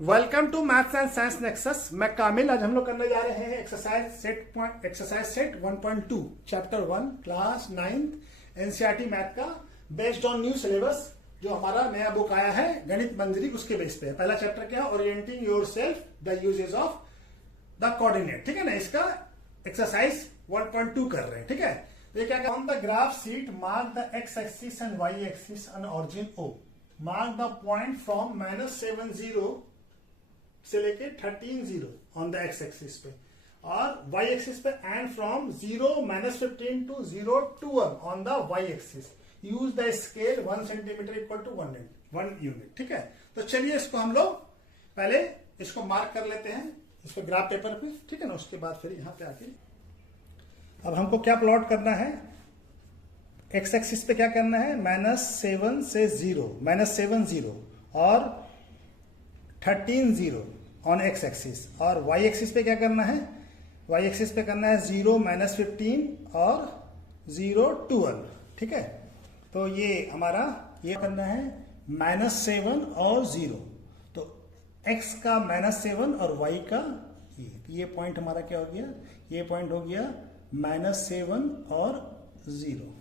Welcome to maths and science nexus. मैं कामिल। आज हम लोग करने जा रहे हैं exercise set 1.2 chapter 1 class 9th NCERT math का बेस्ड ऑन न्यू सिलेबस। जो हमारा नया बुक आया है गणित मंजरी, उसके बेस पे है। पहला चैप्टर क्या है? Orienting yourself the uses of the coordinate. ठीक है ना, इसका एक्सरसाइज 1.2 कर रहे हैं। ठीक है, तो ये क्या on the graph sheet mark the x axis and y axis and origin O। Mark the point from -7 से लेके 13 ऑन द एक्स एक्सिस पे और वाई एक्सिस पे and from 0-15 to 0-1 on the y axis. Use the scale 1 centimetre equal to 1 unit. ठीक है, तो चलिए इसको हम लोग पहले इसको मार्क कर लेते हैं इसको ग्राफ पेपर पे। ठीक है ना, उसके बाद फिर यहां पे आके अब हमको क्या प्लॉट करना है। एक्स एक्सिस पे क्या करना है? -7 से 0 और 13 ऑन एक्स एक्सिस। और वाई एक्सिस पे क्या करना है? वाई एक्सिस पे करना है 0-15 और 0-12। ठीक है, तो ये हमारा ये करना है -7 और 0। तो x का -7 और y का ये पॉइंट हमारा क्या हो गया? ये पॉइंट हो गया -7 और 0।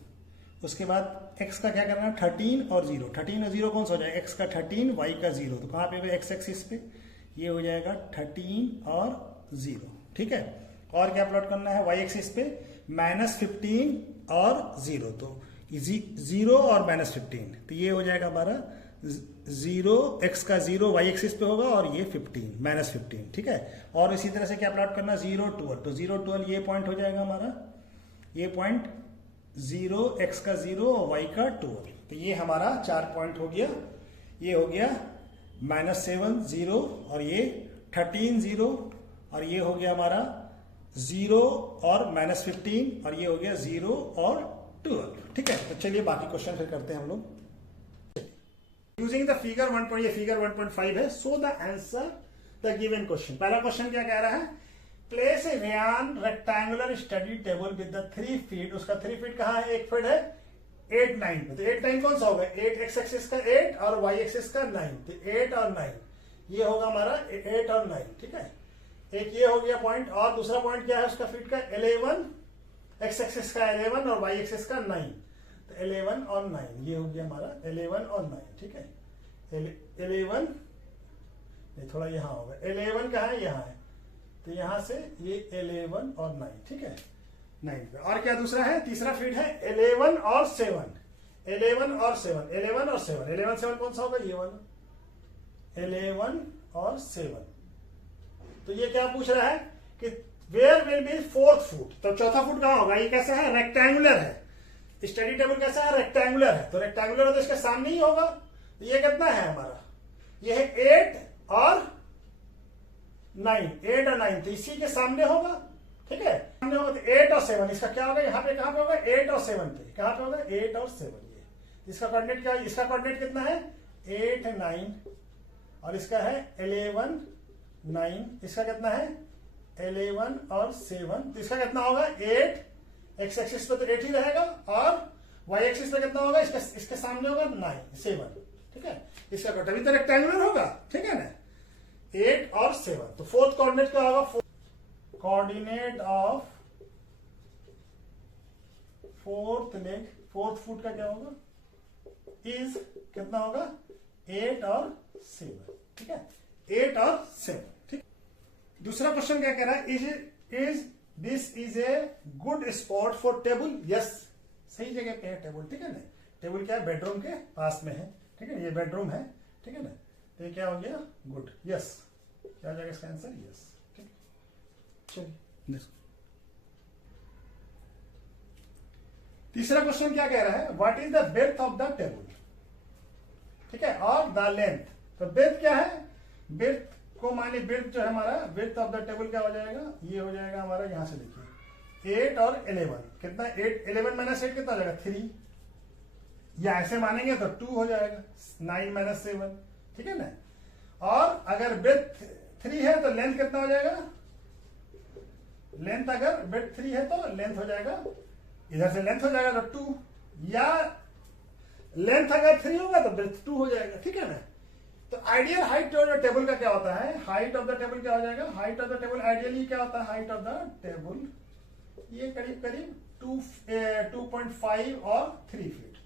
उसके बाद x का क्या करना है? 13 और 0। 13 और 0 कौन सा हो जाएगा? x का 13, y का 0। तो कहाँ पे होगा? x एक्सिस पे ये हो जाएगा 13 और 0। ठीक है, और क्या प्लॉट करना है? y एक्सिस पे -15 और 0। तो 0 और -15, तो ये हो जाएगा हमारा 0, x का 0 y एक्सिस पे होगा और ये 15 ठीक है, और इसी तरह से क्या प्लॉट करना? 0-12। तो 0-12 ये पॉइंट हो जाएगा हमारा, ये पॉइंट 0, x का 0 और y का 12। तो ये हमारा 4 पॉइंट हो गया। ये हो गया -7 0 और ये 13 0 और ये हो गया हमारा 0 और -15 और ये हो गया 0 और 12। ठीक है, तो चलिए बाकी क्वेश्चन फिर करते हैं हम लोग। Using the figure 1. ये फिगर 1.5 है। So the answer the given question. पहला क्वेश्चन क्या कह रहा है? Place a rain rectangular study table with the 3 feet. उसका 3 फीट कहाँ है? 1 फीट है 8 9 पे। तो 8 9 कौन सा होगा? 8 एक्स एक्सिस का 8 और वाई एक्सिस का 9। तो 8 और 9 ये होगा हमारा 8 और 9। ठीक है, एक ये हो गया पॉइंट। और दूसरा पॉइंट क्या है उसका फीट का? 11 एक्स एक्सिस का 11 और वाई एक्सिस का 9। तो 11 और 9 ये हो गया हमारा 11 और 9। ठीक है, 11 थोड़ा यहां होगा। 11 कहाँ है? यहाँ है। तो यहां से ये 11 और 9। ठीक है, 9 पे। और क्या दूसरा है? तीसरा फीट है 11 और 7। 11 और 7, 11 और 7, 11 7 कौन सा होगा? ये वाला 11 और 7। तो ये क्या पूछ रहा है कि where will be 4th foot. तो चौथा फुट कहां होगा? ये कैसा है? रेक्टेंगुलर है। स्टडी टेबल कैसा है? रेक्टेंगुलर है। तो रेक्टेंगुलर है तो इसके सामने ही होगा। तो ये कितना है हमारा? ये है 8 और 9। 8 और 9 तो इसी के सामने होगा। ठीक है, सामने होगा तो 8 और 7। इसका क्या होगा? यहाँ पे कहां पे होगा? 8 और 7 पे। कहां पे होगा? 8 और 7। ये इसका कोऑर्डिनेट क्या है? इसका कोऑर्डिनेट कितना है? 8 9 और इसका है 11 9। इसका कितना है? 11 और 7। तो इसका कितना होगा? 8 एक्स एक्सिस पे तो 8 ही रहेगा और वाई एक्सिस पे कितना होगा? इसके सामने होगा 9 7। ठीक है, इसका तभी तो रेक्टेंगुलर होगा। ठीक है ना, 8 और 7। तो 4th कोऑर्डिनेट क्या होगा? Coordinate of 4th leg, 4th foot का क्या होगा? इज कितना होगा? 8 और 7। ठीक है, 8 और 7। ठीक, दूसरा क्वेश्चन क्या कह रहा है? Is this is a good spot for table. Yes, सही जगह पे है टेबल। ठीक है ना, टेबल क्या है? बेडरूम के पास में है। ठीक है, ये बेडरूम है। ठीक है ना, तो ये क्या हो गया? गुड। यस, क्या हो जाएगा इसका आंसर? यस। ठीक, चलिए तीसरा क्वेश्चन क्या कह रहा है? What is the breadth of the table. ठीक है, और द लेंथ। तो ब्रेड्थ क्या है? ब्रेड्थ को माने ब्रेड्थ जो है हमारा, ब्रेड्थ ऑफ द टेबल क्या हो जाएगा? ये हो जाएगा हमारा, यहां से देखिए 8 और 11 कितना? 8 11 -8 कितना हो जाएगा? 3। या ऐसे मानेंगे तो 2 हो जाएगा 9 - 7। ठीक है ना, और अगर ब्रेड्थ 3 है तो लेंथ कितना हो जाएगा? लेंथ अगर ब्रेड्थ 3 है तो लेंथ हो जाएगा, इधर से लेंथ हो जाएगा तो 2, या लेंथ अगर 3 होगा तो ब्रेड्थ 2 हो जाएगा। ठीक है ना, तो आइडियल हाइट जो टेबल का क्या होता है, हाइट ऑफ द टेबल क्या हो जाएगा, height of the table ideally क्या होता है, हाइट ऑफ द टेबल ये करीब करीब 2.5 और 3 फीट,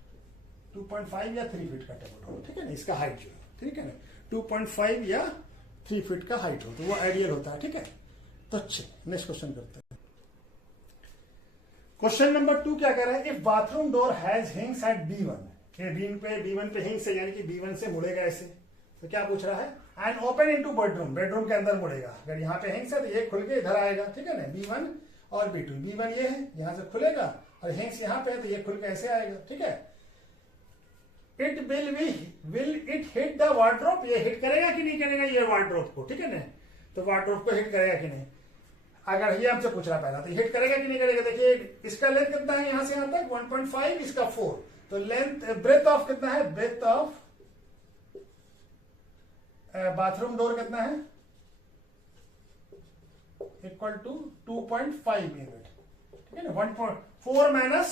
2.5 या 3 फीट का टेबल हो, ठीक है ना, इसका हाइट जो है, ठीक है ना, 2.5 या 3 फीट का हाइट हो तो वो आइडियल होता है, ठीक है। तो अच्छे नेक्स्ट क्वेश्चन करते हैं। क्वेश्चन नंबर 2 क्या कर रहा है, if bathroom door has hinges at B1, B1 पे हिंग्स है यानी कि B1 से मुड़ेगा ऐसे, तो क्या पूछ रहा है, and open into bedroom, bedroom के अंदर मुड़ेगा, अगर यहाँ पे हिंग्स है तो ये खुल के इधर आएगा, ठीक है ना, B1 और B2, B1 ये है यहां से खुलेगा और हिंग्स यहाँ पे है तो ये खुल के ऐसे आएगा, ठीक है। It will it hit the wardrobe, ये हिट करेगा कि नहीं करेगा ये वार्डरोब को, ठीक है ना, तो वार्डरोब को हिट करेगा कि नहीं, अगर ये हमसे पूछ रहा पहला तो हिट करेगा कि नहीं करेगा। देखिए इसका लेंथ कितना है यहां से यहां तक 1.5, इसका 4, तो लेंथ ब्रेथ ऑफ कितना है, ब्रेथ ऑफ बाथरूम डोर कितना है, इक्वल टू 2.5 यूनिट, ठीक है ना, 1.4 माइनस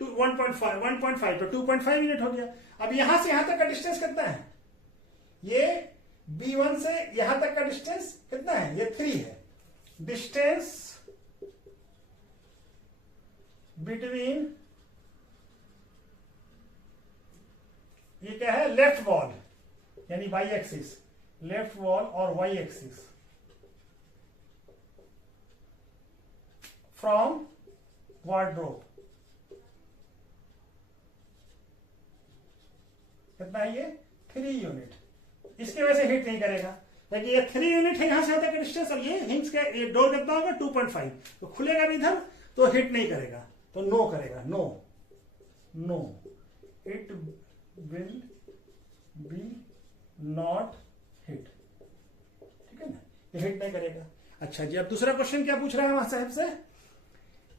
1.5 तो 2.5 यूनिट हो गया। अब यहां से यहां तक का डिस्टेंस कितना है, ये B1 से यहां तक का डिस्टेंस कितना है, ये 3 है। डिस्टेंस बिटवीन ये क्या है, लेफ्ट वॉल यानी वाई एक्सिस, लेफ्ट वॉल और वाई एक्सिस फ्रॉम वार्डरोब कितना है, ये 3 यूनिट, इसकी वजह से हिट नहीं करेगा, देखिए ये 3 यूनिट है यहां से यहां तक डिस्टेंस, और ये हिंग्स का ये डोर कितना होगा 2.5, तो खुलेगा भी इधर तो हिट नहीं करेगा, तो नो करेगा, no it will be not hit, ठीक है ना, ये हिट नहीं करेगा। अच्छा जी, अब दूसरा क्वेश्चन क्या पूछ रहा है हमारे साहब से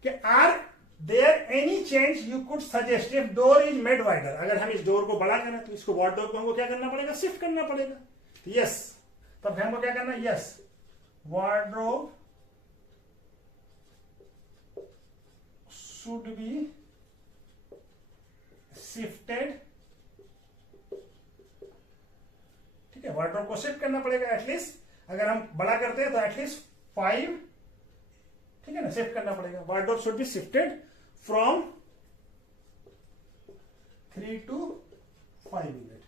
कि are there any change you could suggest if door is made wider, अगर हम इस डोर को बड़ा करें तो इसको वार्डरोब को हमको क्या करना पड़ेगा, शिफ्ट करना पड़ेगा, तो यस, तब हमको क्या करना है, yes wardrobe should be shifted, ठीक है, वार्डरोब को शिफ्ट करना पड़ेगा एटलीस्ट, अगर हम बड़ा करते हैं तो एटलीस्ट 5, ठीक है ना, शिफ्ट करना पड़ेगा, wardrobe should be shifted from 3 to 5 unit,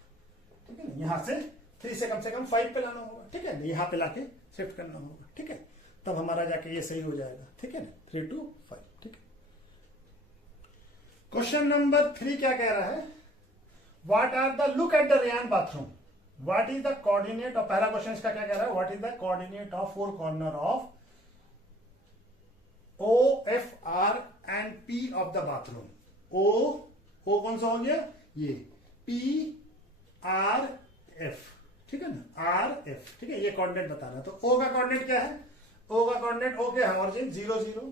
ठीक है ना, यहां से 3 से कम 5 पे लाना होगा, ठीक है, यहां पे लाके शिफ्ट करना होगा, ठीक है, तब हमारा जाके ये सही हो जाएगा, ठीक है ना, 3 to 5, ठीक है। क्वेश्चन नंबर 3 क्या कह रहा है, what are the look at the Ryan bathroom, what is the coordinate of, पहला क्वेश्चन इसका क्या कह रहा है, what is the coordinate of 4 corner of O, F, R and P of the bathroom, O कौन सा हो गया, ये P, R, F, ठीक है ना, R, F, ठीक है, ये कोऑर्डिनेट बताना, तो O का कोऑर्डिनेट क्या है, O का कोऑर्डिनेट O क्या है, ऑरिजिन 0 0,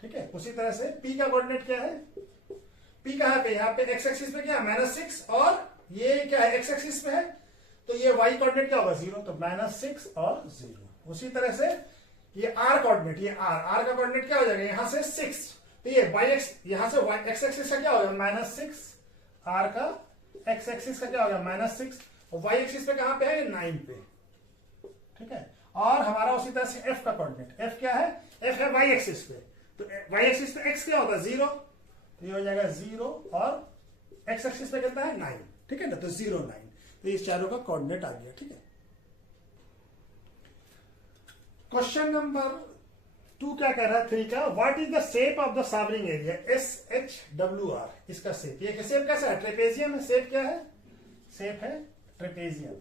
ठीक है, उसी तरह से P का कोऑर्डिनेट क्या है, P कहां पे, यहां पे x एक्सिस पे क्या है -6 और ये क्या है x एक्सिस पे है, तो ये y कोऑर्डिनेट क्या होगा 0, तो -6 और 0। उसी तरह से ये r कोऑर्डिनेट, ये r का कोऑर्डिनेट क्या हो जाएगा, यहां से 6, तो ये y यहां से x एक्सिस का क्या होगा -6, r का x एक्सिस का क्या होगा -6, और y एक्सिस पे कहां पे है 9 पे, ठीक है, और हमारा उसी तरह से f का कोऑर्डिनेट, f क्या है, f है y एक्सिस पे, तो y एक्सिस पे x क्या होता है 0, तो ये हो जाएगा 0 और x एक्सिस पे कितना है 9, ठीक है ना, तो 0 9, तो इस चारों का कोऑर्डिनेट आ गया, ठीक है। क्वेश्चन नंबर 2 क्या कह रहा है 3 का, what is the shape of the souring area SHWR, इसका शेप, ये शेप कैसा है, ट्रेपेजियम है, शेप क्या है, शेप है ट्रेपेजियम,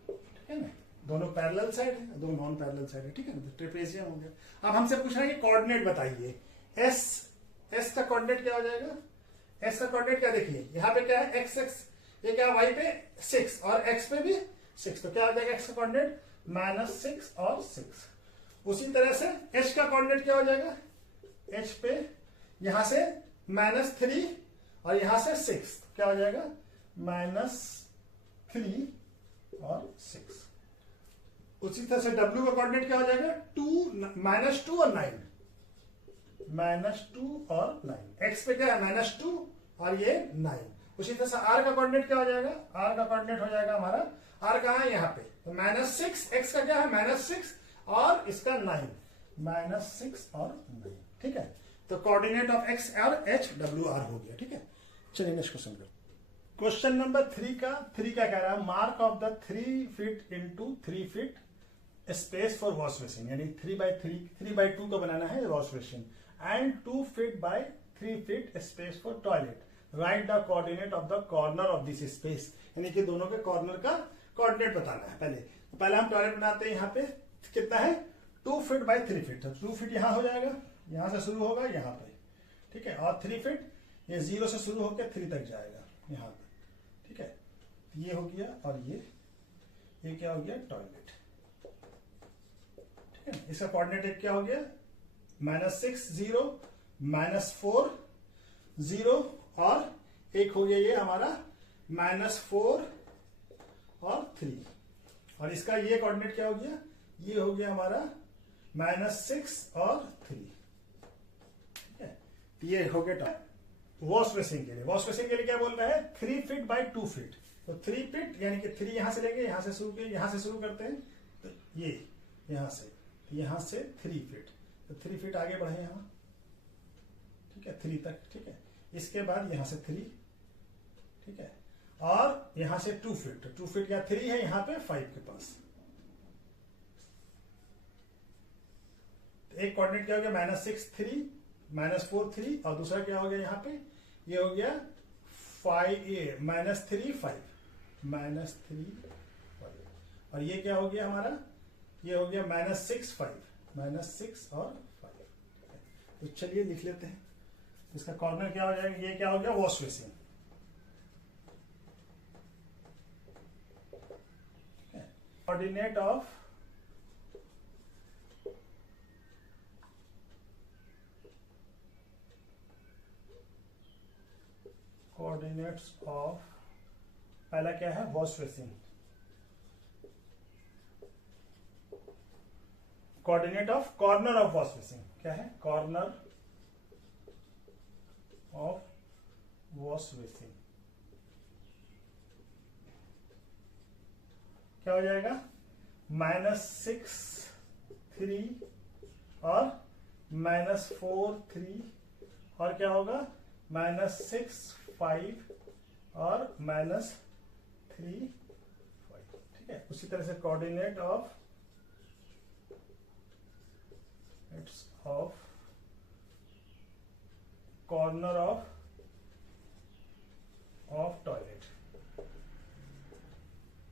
ठीक है ना, दोनों पैरेलल साइड है, दो नॉन पैरेलल साइड है, ठीक है ना, तो ट्रेपेजियम हो गया। अब हमसे पूछ रहा है कि कोऑर्डिनेट बताइए, एस का कोऑर्डिनेट क्या हो जाएगा, एस का कोऑर्डिनेट क्या, देखिए यहां पे क्या है x, ये क्या y पे 6 और x पे भी 6, तो क्या हो जाएगा x का कोऑर्डिनेट -6 और 6। उसी तरह से h का कोऑर्डिनेट क्या हो जाएगा, h पे यहां से -3 और यहां से 6, क्या हो जाएगा -3 और 6। उसी तरह से w का कोऑर्डिनेट क्या हो जाएगा -2 और 9, -2 और 9, x पे क्या है -2 और ये 9। उसी तरह से r का कोऑर्डिनेट क्या हो जाएगा, r का कोऑर्डिनेट हो जाएगा हमारा, r कहाँ है यहाँ पे, तो -6, x का क्या है -6 और इसका 9, -6 और 9, ठीक है। तो कोऑर्डिनेट ऑफ x और h WR हो गया, ठीक है। चलिए नेक्स्ट क्वेश्चन करते हैं। क्वेश्चन नंबर 3 का कह रहा है mark of the 3 feet into 3 feet space for wash basin, यानी 3x2 का बनाना है wash basin, and 2 feet by 3 feet space for toilet, right the coordinate of the corner of this space, यानी कि दोनों के कॉर्नर का कोऑर्डिनेट बताना है। पहले हम टॉयलेट बनाते हैं, यहाँ पे कितना है 2 फीट बाय 3 फीट, तो 2 फीट यहाँ हो जाएगा, यहाँ से शुरू होगा यहाँ पे, ठीक है, और 3 फीट ये 0 से शुरू होकर 3 तक जाएगा यहाँ पे, ठीक है। ये हो गया, और ये क्या हो गया, टॉयलेट, ठीक है। इसका कोऑर्डिनेट एक क्या हो गया, -6 0 -4 0, और एक हो गया ये हमारा -4 और 3, और इसका ये कोऑर्डिनेट क्या हो गया, ये हो गया हमारा -6 और 3, ठीक है। ये हो गया वॉश बेसिन के लिए। वॉश बेसिन के लिए क्या बोल रहा है, 3 फीट बाय 2 फीट, तो 3 फीट यानी कि 3 यहां से लेंगे, यहां से शुरू करते हैं, तो ये यहां से 3 फीट, तो 3 फीट आगे बढ़े यहां, ठीक है, 3 तक, ठीक है। इसके बाद यहां से 3, ठीक है, और यहां से 2 फीट, तो 2 फीट या 3 है यहां पे 5 के पास, तो एक कोऑर्डिनेट क्या हो गया -6 3 -4 3, और दूसरा क्या हो गया यहाँ पे, ये हो गया -3 5, और ये क्या हो गया हमारा, ये हो गया -6 5 और 5। तो चलिए लिख लेते हैं, इसका कॉर्नर क्या हो जाएगा, ये क्या हो गया वॉश बेसिन, कोऑर्डिनेट ऑफ पहला क्या है wash basin, coordinate of corner of wash basin क्या है, कॉर्नर ऑफ वॉश बेसिन क्या हो जाएगा, -6 3 और -4 3, और क्या होगा -6 5 और -3 5, ठीक है। उसी तरह से coordinate of corner of toilet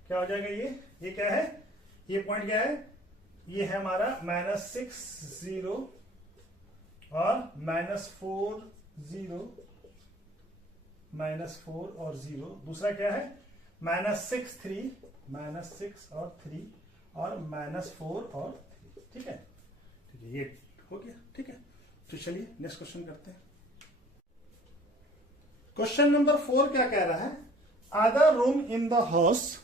क्या हो जाएगा, ये क्या है, ये पॉइंट क्या है, ये है हमारा -6 0 और -4 0, -4 और 0, दूसरा क्या है -6 3 -6 और 3 और -4 और 3, ठीक है, ये हो गया, ठीक है। तो चलिए नेक्स्ट क्वेश्चन करते हैं। क्वेश्चन नंबर 4 क्या कह रहा है, other room in the house,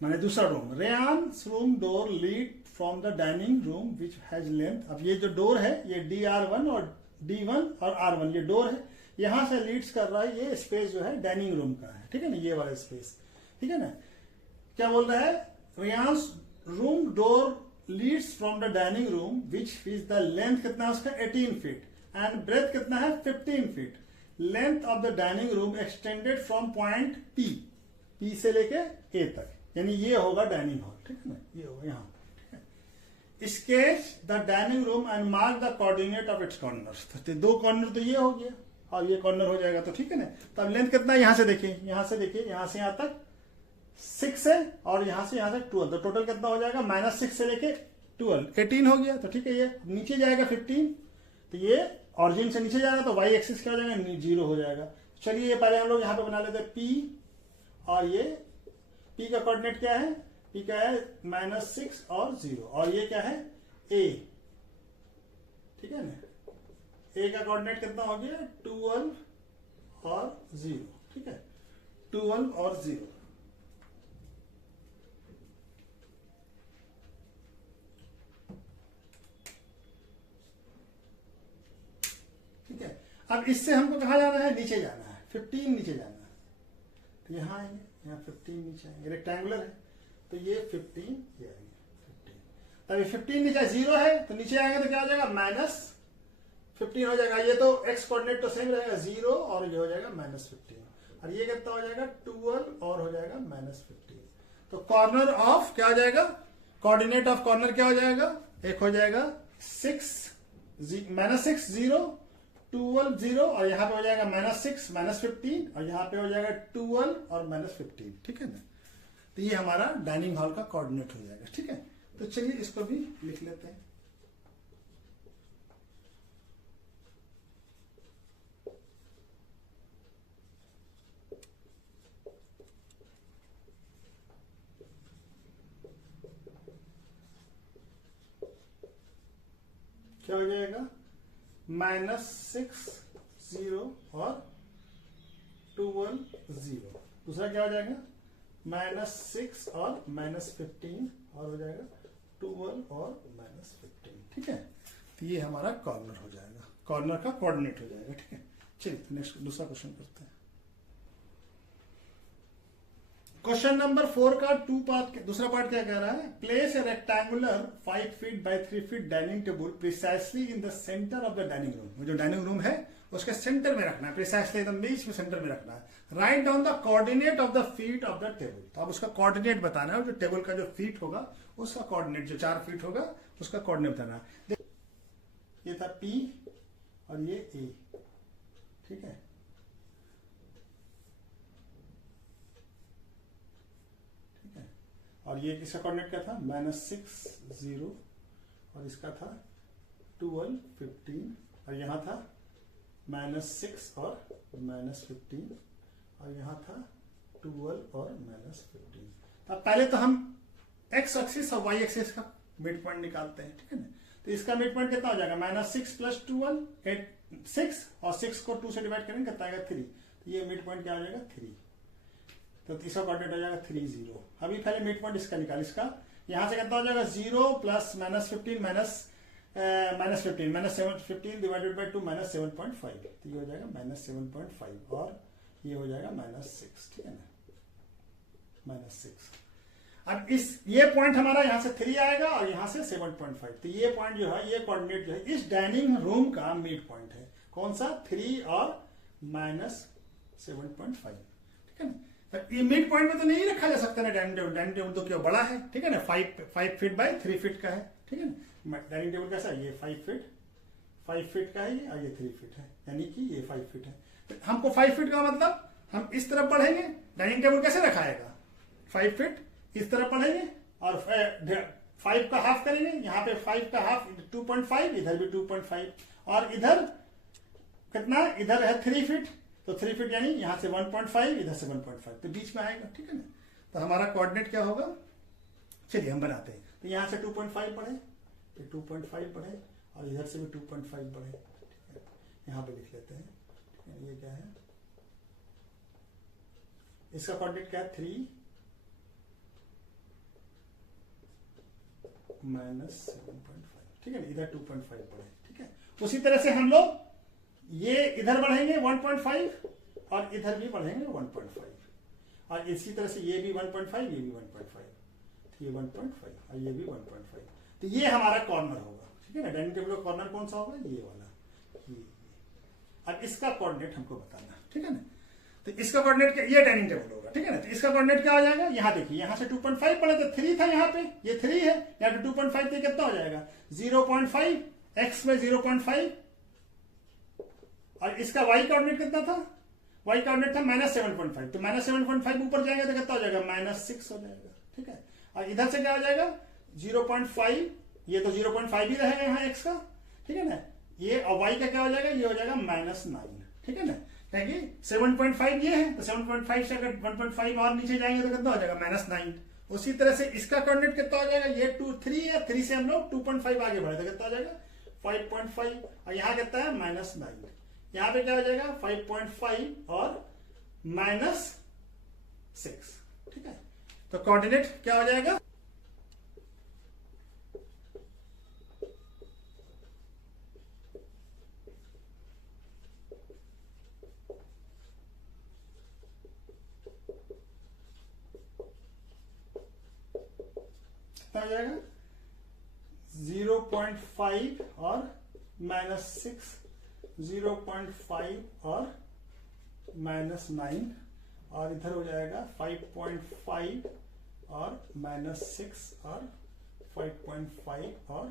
माने दूसरा room, Ryan's room door lead from the dining room which has length, अब ये जो डोर है ये DR1 और D1 और R1 ये डोर है, यहां से लीड्स कर रहा है, ये स्पेस जो है डाइनिंग रूम का है, ठीक है ना, ये वाला स्पेस, ठीक है ना। क्या बोल रहा है, Ryan's room door leads from the dining room which is the length कितना है उसका 18 फीट एंड ब्रेथ कितना है 15 feet, length of the dining room extended from point P से लेके A तक, यानी ये होगा डाइनिंग हॉल, ठीक है ना, ये होगा यहाँ, ठीक है। Sketch the dining room and mark the coordinate of its corner, तो 2 कॉर्नर तो ये हो गया और ये कॉर्नर हो जाएगा, तो ठीक है ना। तो अब लेंथ कितना है, यहां से देखिए, यहां से यहां तक 6 है और यहां से 12, तो टोटल कितना हो जाएगा -6 से लेके 12 18 हो गया, तो ठीक है। ये नीचे जाएगा 15, तो ये ऑरिजिन से नीचे जाएगा, तो y एक्सिस क्या हो जाएगा 0 हो जाएगा। चलिए ये पहले हम लोग यहाँ पे बना लेते हैं P, और ये P का कोऑर्डिनेट क्या है, P का है -6 और 0, और ये क्या है A, ठीक है ना। A का कोऑर्डिनेट कितना हो गया 12 और 0, ठीक है, 12 और 0, ठीक है। अब इससे हमको कहा जाना है, नीचे जाना है, 15 नीचे जाना है, तो यहाँ आएंगे, यहाँ 15 नीचे आएंगे, रेक्टेंगुलर है तो ये 15 ये आएंगे 15, तभी 15 नीचे 0 है तो नीचे आएंगे तो क्या हो जाएगा -15 हो जाएगा। ये तो x कोऑर्डिनेट तो सेम रहेगा 0 और ये हो जाएगा -15 और ये कितना हो जाएगा 12 और हो जाएगा -15। तो कॉर्नर ऑफ क्या हो जाएगा, कोऑर्डिनेट ऑफ कॉर्नर क्या हो जाएगा, एक हो जाएगा -6 0 12 0 और यहाँ पे हो जाएगा -6 -15 और यहाँ पे हो जाएगा 12 और -15, ठीक है ना। तो ये हमारा डाइनिंग हॉल का कोऑर्डिनेट हो जाएगा, ठीक है। तो चलिए इसको भी लिख लेते हैं। क्या हो जाएगा -6 0 और 12 0। दूसरा क्या हो जाएगा -6 और -15 और हो जाएगा 12 और -15, ठीक है। तो ये हमारा कॉर्नर हो जाएगा, कॉर्नर का कोऑर्डिनेट हो जाएगा, ठीक है। चलिए नेक्स्ट दूसरा क्वेश्चन करते हैं। क्वेश्चन नंबर 4 का दूसरा पार्ट क्या कह रहा है, place a rectangular 5 feet by 3 feet dining table precisely in the centre of the dining room. जो डाइनिंग रूम है उसके सेंटर में रखना है, प्रिसाइसली एकदम बीच में सेंटर में रखना है। Write down the coordinate of the feet of the table. तो अब उसका कोऑर्डिनेट बताना है, जो टेबल का जो फीट होगा उसका कोऑर्डिनेट, जो 4 फीट होगा उसका कोऑर्डिनेट बताना है। ये था P और ये A, ठीक है। और ये किसका कोऑर्डिनेट क्या था, -6 0 और इसका था 12 15 और यहाँ था -6 और -15 और यहाँ था 12 और -15। अब पहले तो हम x एक्सिस और y एक्सिस का मिड पॉइंट निकालते हैं, ठीक है ना। तो इसका मिड पॉइंट कितना हो जाएगा, -6 + 12 6 और 6 को 2 से डिवाइड करेंगे कितना आएगा 3। तो ये मिड पॉइंट क्या हो जाएगा 3। तो तीसरा कोऑर्डिनेट हो जाएगा 3 0। अभी पहले मिड पॉइंट इसका निकाल, इसका यहां से कितना हो जाएगा 0 प्लस -15 -715 डिवाइडेड बाय 2 -7.5। तो ये हो जाएगा -7.5 और ये हो जाएगा -6, ठीक है ना, -6। अब ये पॉइंट हमारा यहां से 3 आएगा और यहां से 7.5। तो ये पॉइंट जो है, ये कोऑर्डिनेट जो है इस डाइनिंग रूम का मिड पॉइंट है। कौन सा, 3 और -7.5, ठीक है ना। ये मिड पॉइंट में तो नहीं रखा जा सकता ना डाइनिंग टेबल, डाइनिंग टेबल तो क्यों बड़ा है, ठीक है ना, 5 फीट बाय 3 फीट का है, ठीक है ना। डाइनिंग टेबल कैसा है, ये 5 फीट का है ये, और ये 3 फीट है, यानी कि ये 5 फीट है। तो हमको 5 फीट का मतलब हम इस तरफ बढ़ेंगे, डाइनिंग टेबल कैसे रखाएगा 5 फीट इस तरफ बढ़ेंगे और 5 का हाफ करेंगे, यहाँ पे 5 का हाफ 2.5, इधर भी 2.5 और इधर कितना, इधर है 3 फीट, तो 3 फीट यानी यहां से 1.5 इधर से 1.5, तो बीच में आएगा, ठीक है ना। तो हमारा कोऑर्डिनेट क्या होगा, चलिए हम बनाते हैं। तो यहां से 2.5 बढ़े, फिर 2.5 बढ़े और इधर से भी 2.5 बढ़े, ठीक है। यहां पे लिख लेते हैं, ठीक है। ये क्या है, इसका कोऑर्डिनेट क्या है 3 -7.5, ठीक है ना, इधर 2.5 बढ़े, ठीक है। उसी तरह से हम लोग ये इधर बढ़ेंगे 1.5 और इधर भी बढ़ेंगे 1.5 और इसी तरह से ये भी 1.5, ये भी 1.5, तो ये 1.5 और ये भी 1.5। तो ये हमारा कॉर्नर होगा, ठीक है ना। डाइनिंग टेबल का कॉर्नर कौन सा होगा, ये वाला, ये। अब इसका कोऑर्डिनेट हमको बताना, ठीक है ना। तो इसका कोऑर्डिनेट क्या, ये डाइनिंग टेबल होगा, ठीक है ना। तो इसका कोऑर्डिनेट क्या हो जाएगा, यहाँ देखिए, यहाँ से 2.5 पड़े तो 3 था, यहाँ पे ये 3 है, यहाँ पे 2.5 थे, कितना हो जाएगा 0.5, x में 0.5 और इसका y कोऑर्डिनेट कितना था, y कोऑर्डिनेट था -7.5। तो -7.5 ऊपर जाएगा तो कितना हो जाएगा -6 हो जाएगा, ठीक है। और इधर से क्या हो जाएगा 0.5, ये तो 0.5 ही रहेगा यहाँ x का, ठीक है ना। ये और y का क्या हो जाएगा, ये हो जाएगा -9, ठीक है ना। क्योंकि 7.5 ये है, तो 7.5 से अगर 1.5 और नीचे जाएंगे तो कितना हो जाएगा -9। उसी तरह से इसका कोऑर्डिनेट कितना हो जाएगा, ये 3 है, 3 से हम लोग 2.5 आगे बढ़े तो कितना हो जाएगा 5.5 और यहाँ कितना है -9। यहां पे क्या हो जाएगा 5.5 और -6, ठीक है। तो कोऑर्डिनेट क्या हो जाएगा, कितना हो जाएगा 0.5 और -6, 0.5 और -9, और इधर हो जाएगा 5.5 और -6 और 5.5 और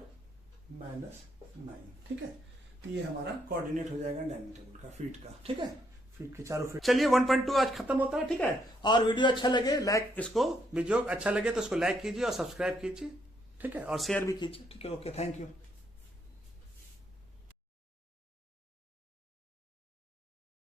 -9। ठीक है, तो ये हमारा कोऑर्डिनेट हो जाएगा डाइनिंग टेबल का फीट का। ठीक है, फीट के चारों फीट। चलिए 1.2 आज खत्म होता है। ठीक है, और वीडियो अच्छा लगे लाइक, इसको वीडियो अच्छा लगे तो इसको लाइक कीजिए और सब्सक्राइब कीजिए। ठीक है, और शेयर भी कीजिए। ठीक है, ओके, थैंक यू।